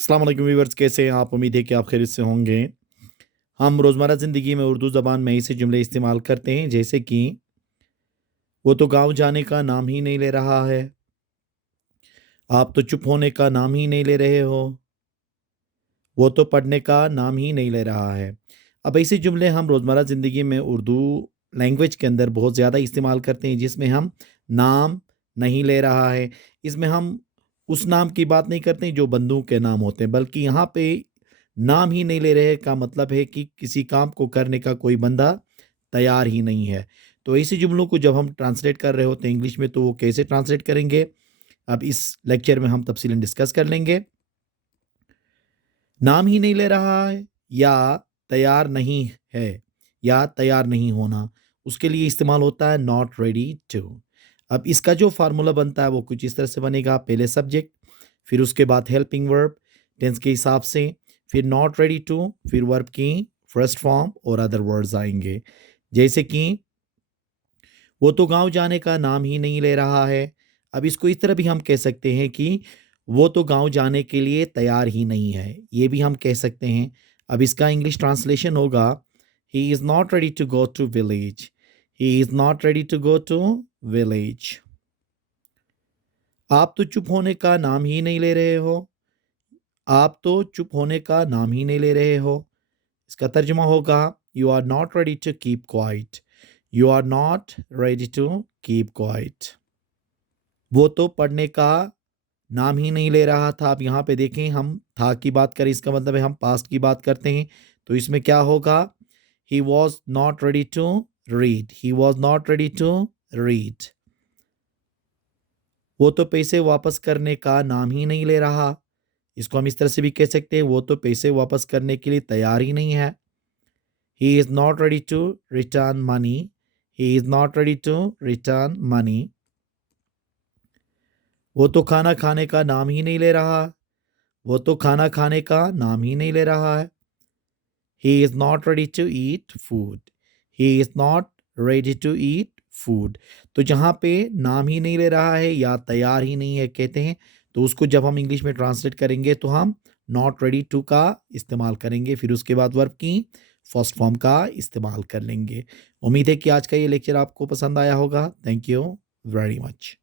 अस्सलाम वालेकुम व्यूअर्स, कैसे हैं आप? उम्मीद है कि आप खैरियत से होंगे। हम रोज़मर्रा ज़िंदगी में उर्दू ज़बान में ऐसे जुमले इस्तेमाल करते हैं जैसे कि वो तो गाँव जाने का नाम ही नहीं ले रहा है, आप तो चुप होने का नाम ही नहीं ले रहे हो, वो तो पढ़ने का नाम ही नहीं ले रहा है। अब ऐसे जुमले हम रोज़मर्रा ज़िंदगी में उर्दू लैंग्वेज के अंदर बहुत ज़्यादा इस्तेमाल करते हैं जिसमें हम नाम नहीं ले रहा है, इसमें हम उस नाम की बात नहीं करते हैं जो बंदों के नाम होते हैं, बल्कि यहाँ पे नाम ही नहीं ले रहे का मतलब है कि किसी काम को करने का कोई बंदा तैयार ही नहीं है। तो ऐसे जुमलों को जब हम ट्रांसलेट कर रहे होते हैं इंग्लिश में तो वो कैसे ट्रांसलेट करेंगे? अब इस लेक्चर में हम तफ़सीलन डिस्कस कर लेंगे। नाम ही नहीं ले रहा है या तैयार नहीं है या तैयार नहीं होना, उसके लिए इस्तेमाल होता है नॉट रेडी टू। अब इसका जो फार्मूला बनता है वो कुछ इस तरह से बनेगा, पहले सब्जेक्ट, फिर उसके बाद हेल्पिंग वर्ब टेंस के हिसाब से, फिर नॉट रेडी टू, फिर वर्ब की फर्स्ट फॉर्म और अदर वर्ड्स आएंगे। जैसे कि वो तो गांव जाने का नाम ही नहीं ले रहा है। अब इसको इस तरह भी हम कह सकते हैं कि वो तो गांव जाने के लिए तैयार ही नहीं है, ये भी हम कह सकते हैं। अब इसका इंग्लिश ट्रांसलेशन होगा, he is not ready to go to village, he is not ready to go to village. आप तो चुप होने का नाम ही नहीं ले रहे हो, आप तो चुप होने का नाम ही नहीं ले रहे हो। इसका तर्जुमा होगा, you are not ready to keep quiet, you are not ready to keep quiet. वो तो पढ़ने का नाम ही नहीं ले रहा था। अब यहाँ पे देखें, हम था की बात करें, इसका मतलब है हम पास्ट की बात करते हैं, तो इसमें क्या होगा, he was not ready to read, he was not ready to read. वो तो पैसे वापस करने का नाम ही नहीं ले रहा, इसको हम इस तरह से भी कह सकते हैं, वो तो पैसे वापस करने के लिए तैयार ही नहीं है। He is not ready to return money, he is not ready to return money. वो तो खाना खाने का नाम ही नहीं ले रहा, वो तो खाना खाने का नाम ही नहीं ले रहा है। He is not ready to eat food, he is not ready to eat food. तो जहाँ पे नाम ही नहीं ले रहा है या तैयार ही नहीं है कहते हैं, तो उसको जब हम इंग्लिश में ट्रांसलेट करेंगे तो हम नॉट रेडी टू का इस्तेमाल करेंगे, फिर उसके बाद वर्ब की फर्स्ट फॉर्म का इस्तेमाल कर लेंगे। उम्मीद है कि आज का ये लेक्चर आपको पसंद आया होगा। Thank you very much.